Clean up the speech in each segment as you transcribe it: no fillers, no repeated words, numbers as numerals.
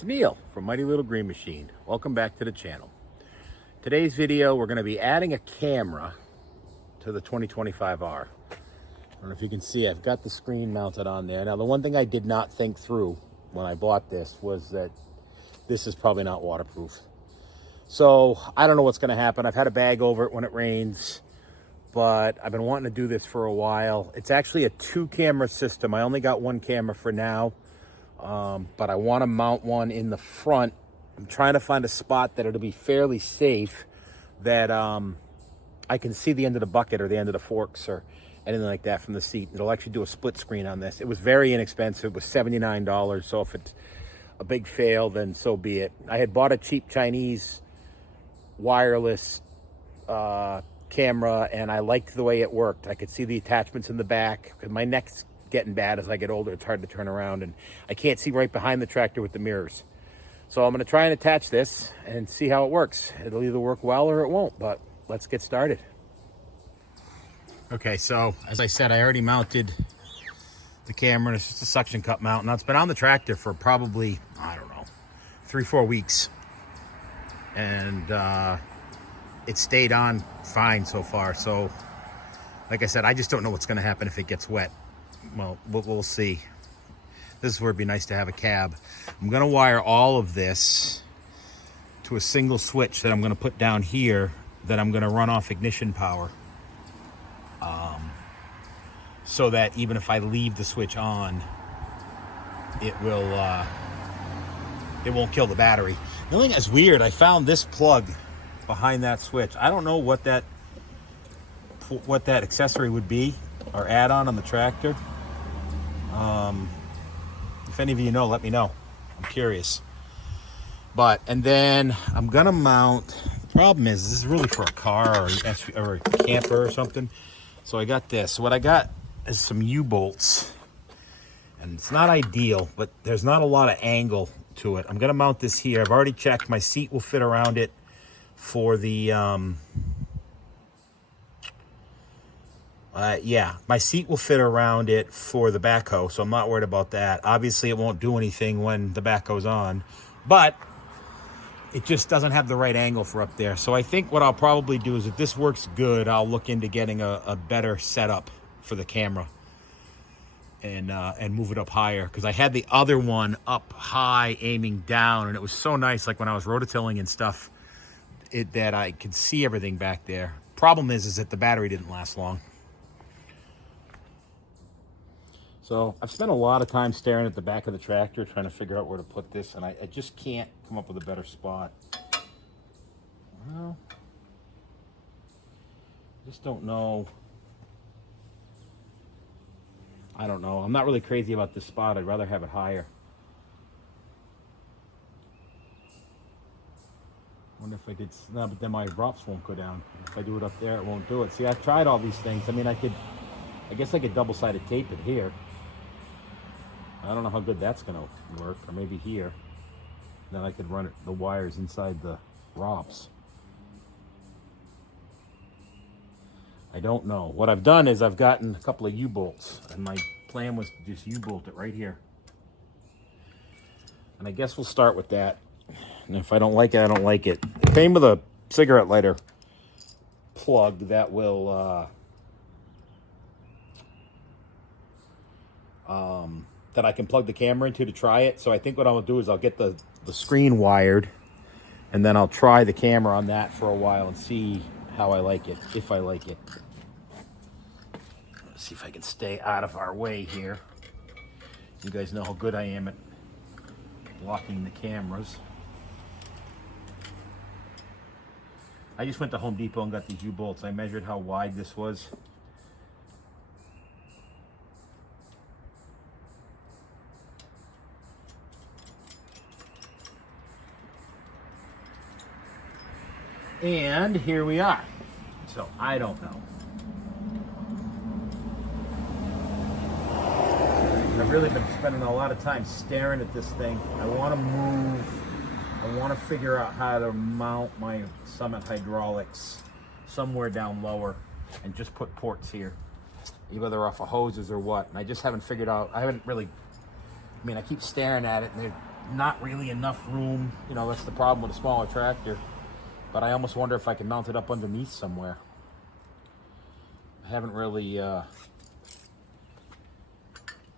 It's Neil from Mighty Little Green Machine. Welcome back to the channel. Today's video, we're going to be adding a camera to the 2025R. I don't know if you can see, I've got the screen mounted on there. Now, the one thing I did not think through when I bought this was that this is probably not waterproof. So I don't know what's going to happen. I've had a bag over it when it rains, but I've been wanting to do this for a while. It's actually a 2-camera system. I only got 1 camera for now. But I want to mount one in the front. I'm trying to find a spot that it'll be fairly safe, that I can see the end of the bucket or the end of the forks or anything like that from the seat. It'll actually do a split screen on this. It was very inexpensive. It was $79. So if it's a big fail, then so be it. I had bought a cheap Chinese wireless camera, and I liked the way it worked. I could see the attachments in the back because my neck's getting bad as I get older. It's hard to turn around, and I can't see right behind the tractor with the mirrors. So I'm going to try and attach this and see how it works. It'll either work well or it won't, but let's get started. Okay, so as I said, I already mounted the camera. It's just a suction cup mount. Now, it's been on the tractor for probably, I don't know, 3-4 weeks. And it stayed on fine so far. So like I said, I just don't know what's going to happen if it gets wet. Well, we'll see. This is where it'd be nice to have a cab. I'm going to wire all of this to a single switch that I'm going to put down here that I'm going to run off ignition power. So that even if I leave the switch on, it won't kill the battery. The only thing that's weird, I found this plug behind that switch. I don't know what that accessory would be or add-on on the tractor. If any of you know, let me know. I'm curious. And then I'm gonna mount. The problem is, this is really for a car or a camper or something. So I got this. So what I got is some U-bolts, and it's not ideal, but there's not a lot of angle to it. I'm gonna mount this here. I've already checked. My seat will fit around it for the yeah, my seat will fit around it for the backhoe, so I'm not worried about that. Obviously, it won't do anything when the backhoe's on, but it just doesn't have the right angle for up there. So I think what I'll probably do is, if this works good, I'll look into getting a better setup for the camera and move it up higher, because I had the other one up high aiming down, and it was so nice, like when I was rototilling and stuff, that I could see everything back there. Problem is that the battery didn't last long. So I've spent a lot of time staring at the back of the tractor trying to figure out where to put this, and I just can't come up with a better spot. Well, I just don't know. I don't know. I'm not really crazy about this spot. I'd rather have it higher. Wonder if I did. No, but then my drops won't go down. If I do it up there, it won't do it. See, I've tried all these things. I mean, I guess I could double-sided tape it here. I don't know how good that's going to work, or maybe here. Then I could run the wires inside the ROPS. I don't know. What I've done is I've gotten a couple of U-bolts, and my plan was to just U-bolt it right here. And I guess we'll start with that. And if I don't like it, I don't like it. It came with a cigarette lighter plug that will that I can plug the camera into to try it. So I think what I'll do is I'll get the screen wired, and then I'll try the camera on that for a while and see how I like it, if I like it. Let's see if I can stay out of our way here. You guys know how good I am at blocking the cameras. I just went to Home Depot and got these U-bolts. I measured how wide this was. And here we are. So I don't know. I've really been spending a lot of time staring at this thing. I want to move. I want to figure out how to mount my Summit hydraulics somewhere down lower and just put ports here, whether off of hoses or what. And I just haven't figured out. I haven't really. I mean, I keep staring at it, and not really enough room. You know, that's the problem with a smaller tractor. But I almost wonder if I can mount it up underneath somewhere. I haven't really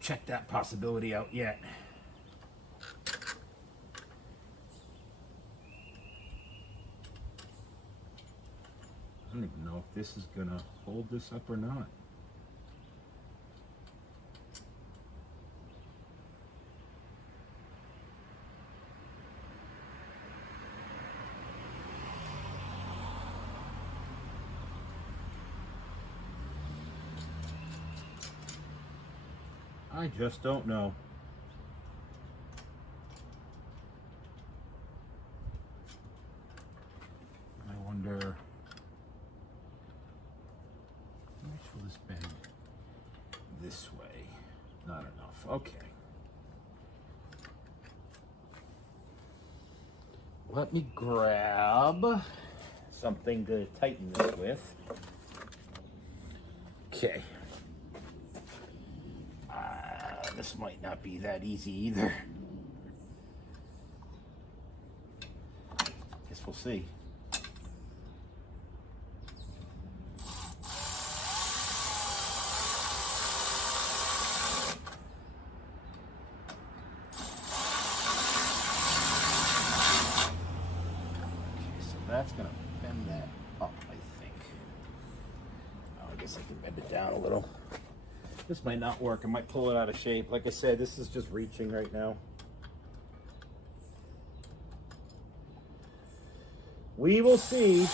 checked that possibility out yet. I don't even know if this is gonna hold this up or not. I just don't know. I wonder, how much will this bend this way? Not enough. Okay. Let me grab something to tighten this with. Okay. This might not be that easy either. Guess we'll see. That's gonna bend that up, I think. Oh, I guess I can bend it down a little. This might not work. I might pull it out of shape. Like I said, this is just reaching right now. We will see.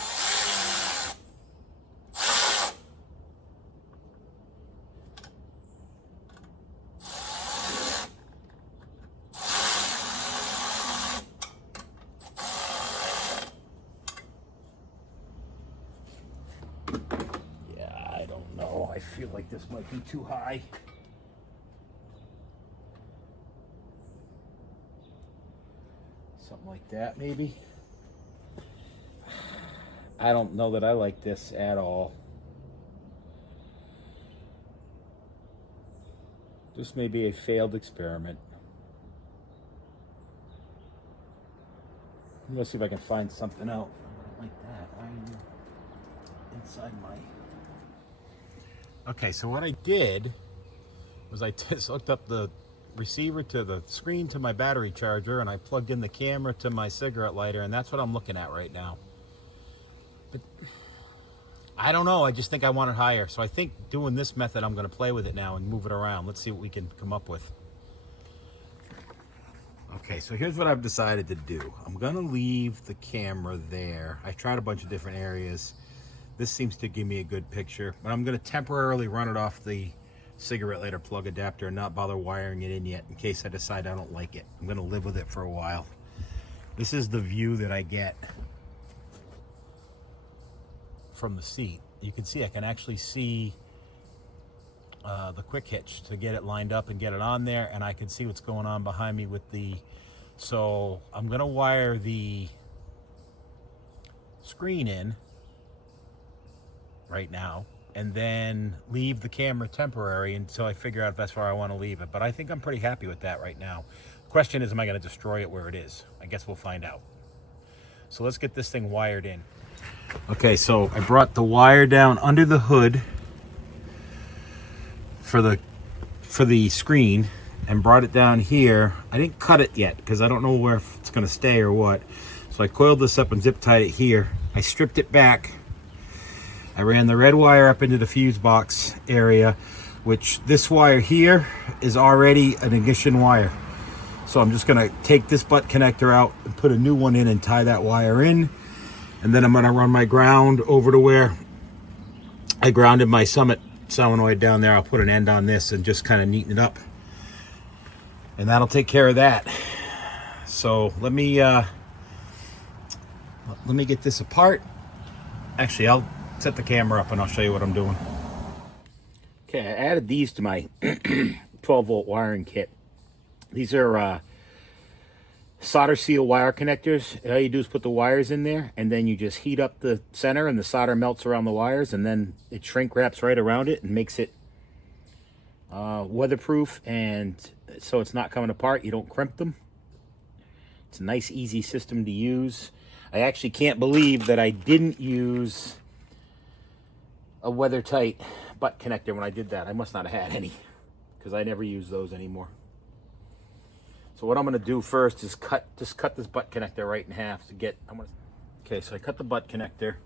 I feel like this might be too high. Something like that, maybe. I don't know that I like this at all. This may be a failed experiment. Let's see if I can find something out like that. I'm inside my... Okay, so what I did was I just hooked up the receiver to the screen to my battery charger, and I plugged in the camera to my cigarette lighter, and that's what I'm looking at right now. But I don't know, I just think I want it higher. So I think doing this method, I'm gonna play with it now and move it around. Let's see what we can come up with. Okay, so here's what I've decided to do. I'm gonna leave the camera there. I tried a bunch of different areas. This seems to give me a good picture, but I'm gonna temporarily run it off the cigarette lighter plug adapter and not bother wiring it in yet in case I decide I don't like it. I'm gonna live with it for a while. This is the view that I get from the seat. You can see, I can actually see the quick hitch to get it lined up and get it on there, and I can see what's going on behind me with the, so I'm gonna wire the screen in right now and then leave the camera temporary until I figure out if that's where I want to leave it. But I think I'm pretty happy with that right now. The question is, am I going to destroy it where it is? I guess we'll find out. So let's get this thing wired in. Okay, so I brought the wire down under the hood for the screen and brought it down here. I didn't cut it yet because I don't know where it's going to stay or what. So I coiled this up and zip tied it here. I stripped it back. I ran the red wire up into the fuse box area, which this wire here is already an ignition wire. So I'm just gonna take this butt connector out and put a new one in and tie that wire in. And then I'm gonna run my ground over to where I grounded my Summit solenoid down there. I'll put an end on this and just kind of neaten it up. And that'll take care of that. So let me get this apart. Actually, I'll set the camera up and I'll show you what I'm doing. Okay, I added these to my 12-volt wiring kit. These are solder seal wire connectors. All you do is put the wires in there, and then you just heat up the center, and the solder melts around the wires, and then it shrink wraps right around it and makes it weatherproof, and so it's not coming apart. You don't crimp them. It's a nice, easy system to use. I actually can't believe that I didn't use a weather-tight butt connector when I did that. I must not have had any, because I never use those anymore. So what I'm going to do first is just cut this butt connector right in half to get. Okay, so I cut the butt connector.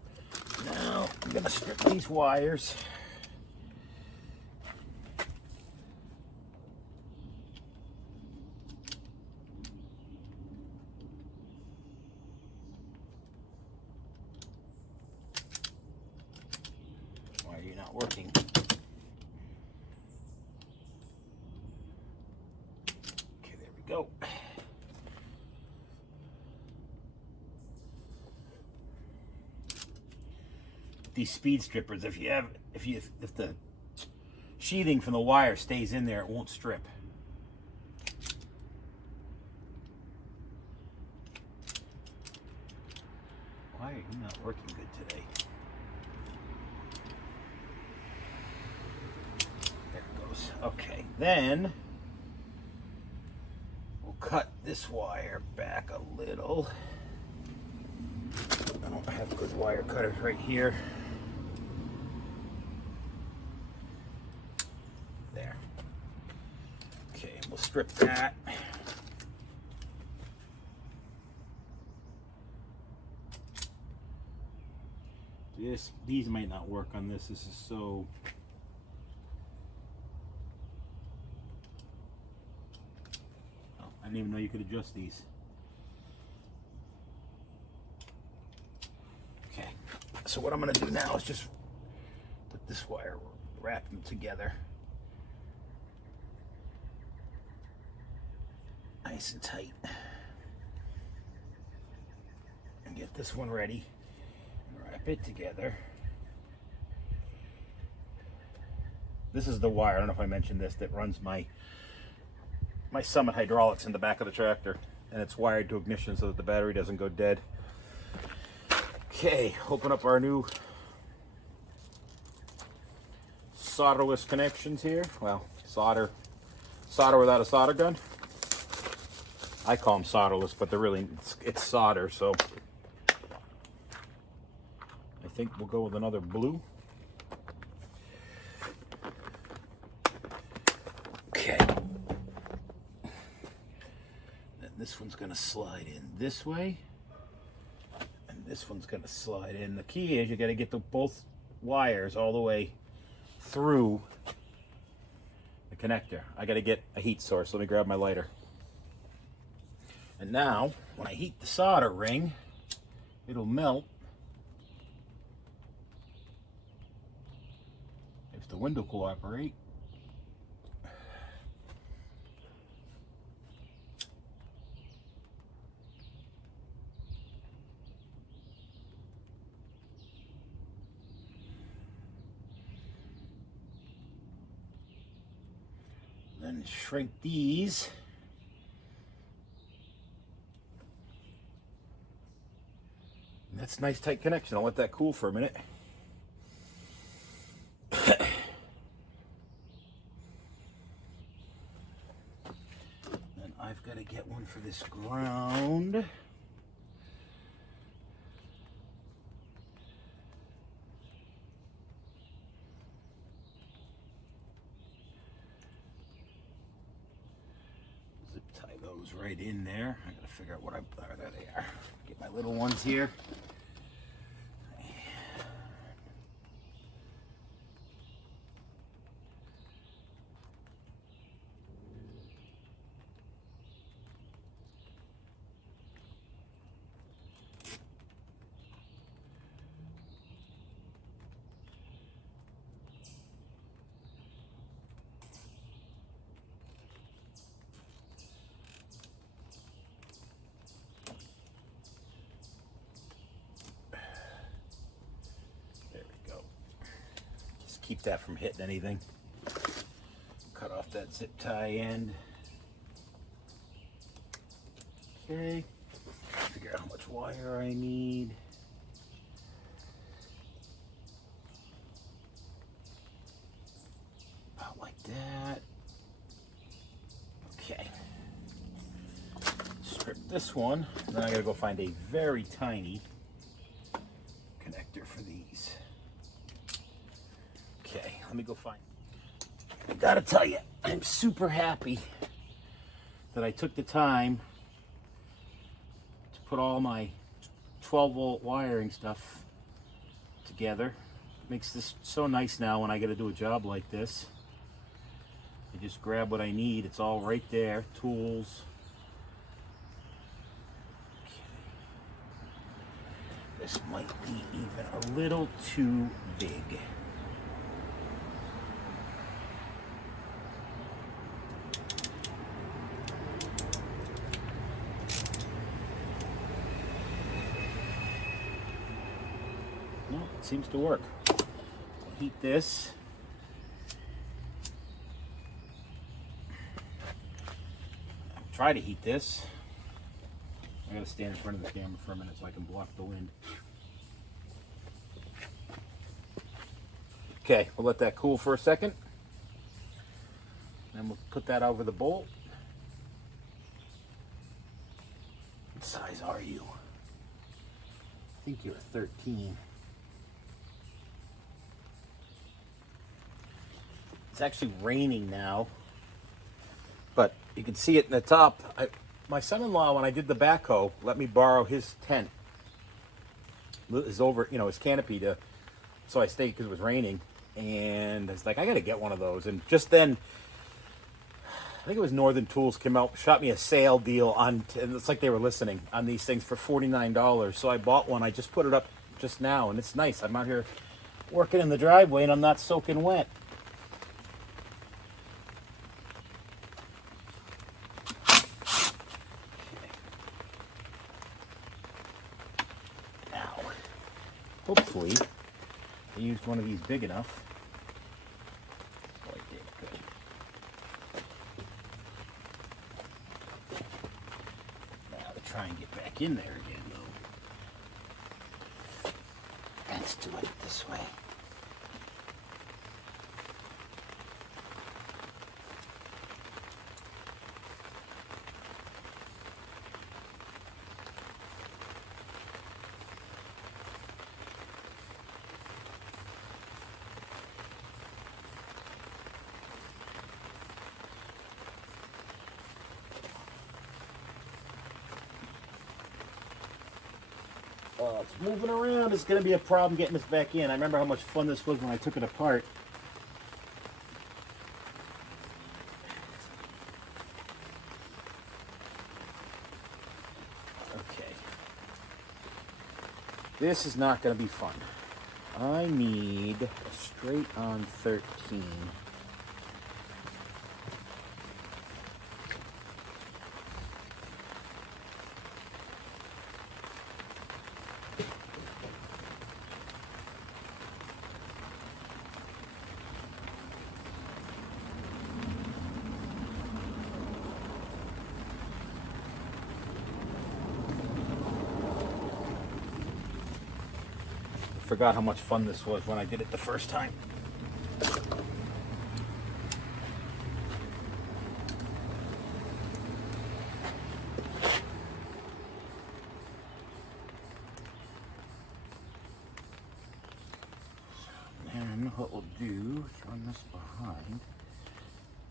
Now I'm going to strip these wires. Why are you not working? Okay, there we go. These speed strippers, if the sheathing from the wire stays in there, it won't strip. Why are you not working good today? There it goes. Okay, then we'll cut this wire back a little. I don't have good wire cutters right here. There. Okay, we'll strip that. These might not work on this. This is so. Oh, I didn't even know you could adjust these. Okay, so what I'm going to do now is just put this wire, wrap them together. Nice and tight. And get this one ready. Wrap it together. This is the wire, I don't know if I mentioned this, that runs my Summit hydraulics in the back of the tractor. And it's wired to ignition so that the battery doesn't go dead. Okay, open up our new solderless connections here. Well, solder without a solder gun. I call them solderless, but they're really, it's solder, so I think we'll go with another blue. Okay. Then this one's gonna slide in this way. This one's going to slide in. The key is you got to get both wires all the way through the connector. I got to get a heat source. Let me grab my lighter. And now, when I heat the solder ring, it'll melt. If the wind will cooperate. Then shrink these. And that's a nice tight connection. I'll let that cool for a minute. Then I've got to get one for this ground. Right in there. I gotta figure out what there they are. Get my little ones here. Keep that from hitting anything. Cut off that zip tie end. Okay. Figure out how much wire I need. About like that. Okay. Strip this one, and then I gotta go find a very tiny connector for these. Okay, let me go find. I gotta tell you, I'm super happy that I took the time to put all my 12-volt wiring stuff together. Makes this so nice now when I gotta do a job like this. I just grab what I need, it's all right there, tools. This might be even a little too big. No, it seems to work. I'll heat this. Try to heat this. I gotta stand in front of the camera for a minute so I can block the wind. Okay, we'll let that cool for a second. Then we'll put that over the bolt. What size are you? I think you're a 13. It's actually raining now, but you can see it in the top. My son-in-law, when I did the backhoe, let me borrow his tent. His his canopy so I stayed because it was raining. And I was like, I got to get one of those. And just then, I think it was Northern Tools came out, shot me a sale deal and it's like they were listening on these things for $49. So I bought one. I just put it up just now, and it's nice. I'm out here working in the driveway, and I'm not soaking wet. Hopefully, I used one of these big enough. Oh, I did. Good. Now to try and get back in there again, though. Let's do it this way. Oh, it's moving around. It's going to be a problem getting this back in. I remember how much fun this was when I took it apart. Okay. This is not going to be fun. I need a straight on 13. Forgot how much fun this was when I did it the first time. And what we'll do is run this behind,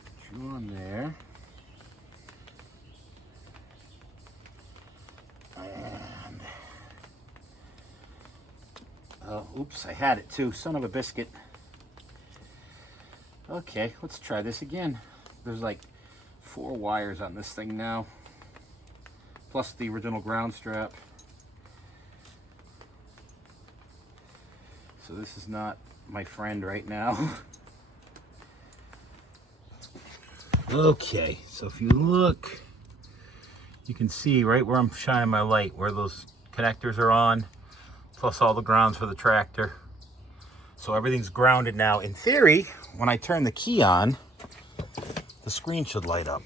put you on there. Oh, oops, I had it too. Son of a biscuit. Okay, let's try this again. There's like 4 wires on this thing now, plus the original ground strap. So this is not my friend right now. Okay, so if you look, you can see right where I'm shining my light, where those connectors are on, plus all the grounds for the tractor. So everything's grounded now. In theory, when I turn the key on, the screen should light up.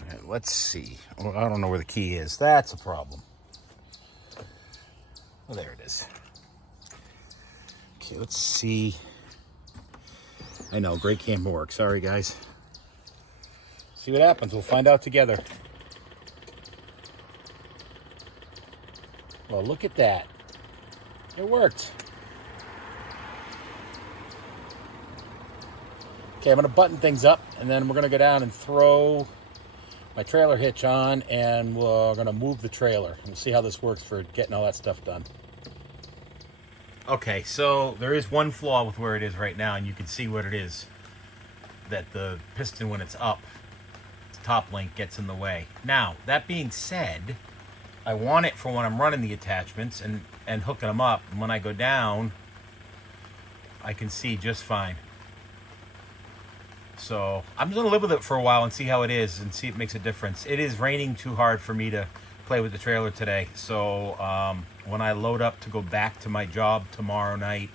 Right, let's see. Oh, I don't know where the key is. That's a problem. Oh, there it is. Okay, let's see. I know, great camera work. Sorry, guys. See what happens. We'll find out together. Well, look at that. It worked. Okay, I'm going to button things up, and then we're going to go down and throw my trailer hitch on, and we're going to move the trailer. We'll see how this works for getting all that stuff done. Okay, so there is one flaw with where it is right now, and you can see what it is. That the piston, when it's up, its top link gets in the way. Now, that being said, I want it for when I'm running the attachments and hooking them up. And when I go down, I can see just fine. So I'm just going to live with it for a while and see how it is and see if it makes a difference. It is raining too hard for me to play with the trailer today. So when I load up to go back to my job tomorrow night,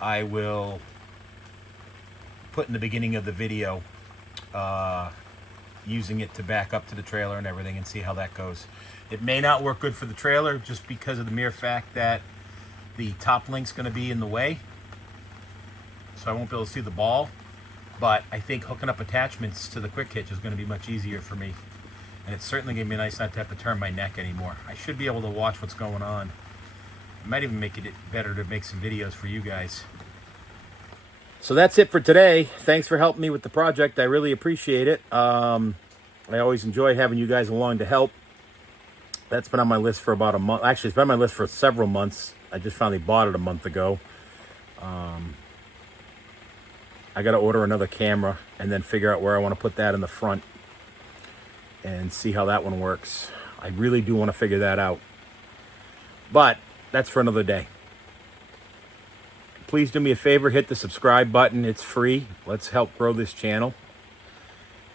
I will put in the beginning of the video using it to back up to the trailer and everything and see how that goes. It may not work good for the trailer just because of the mere fact that the top link's going to be in the way. So I won't be able to see the ball. But I think hooking up attachments to the quick hitch is going to be much easier for me. And it's certainly going to be nice not to have to turn my neck anymore. I should be able to watch what's going on. It might even make it better to make some videos for you guys. So that's it for today. Thanks for helping me with the project. I really appreciate it. I always enjoy having you guys along to help. That's been on my list for about a month. Actually, it's been on my list for several months. I just finally bought it a month ago. I got to order another camera and then figure out where I want to put that in the front and see how that one works. I really do want to figure that out. But that's for another day. Please do me a favor, hit the subscribe button. It's free. Let's help grow this channel.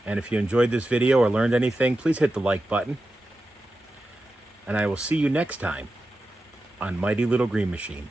And if you enjoyed this video or learned anything, please hit the like button. And I will see you next time on Mighty Little Green Machine.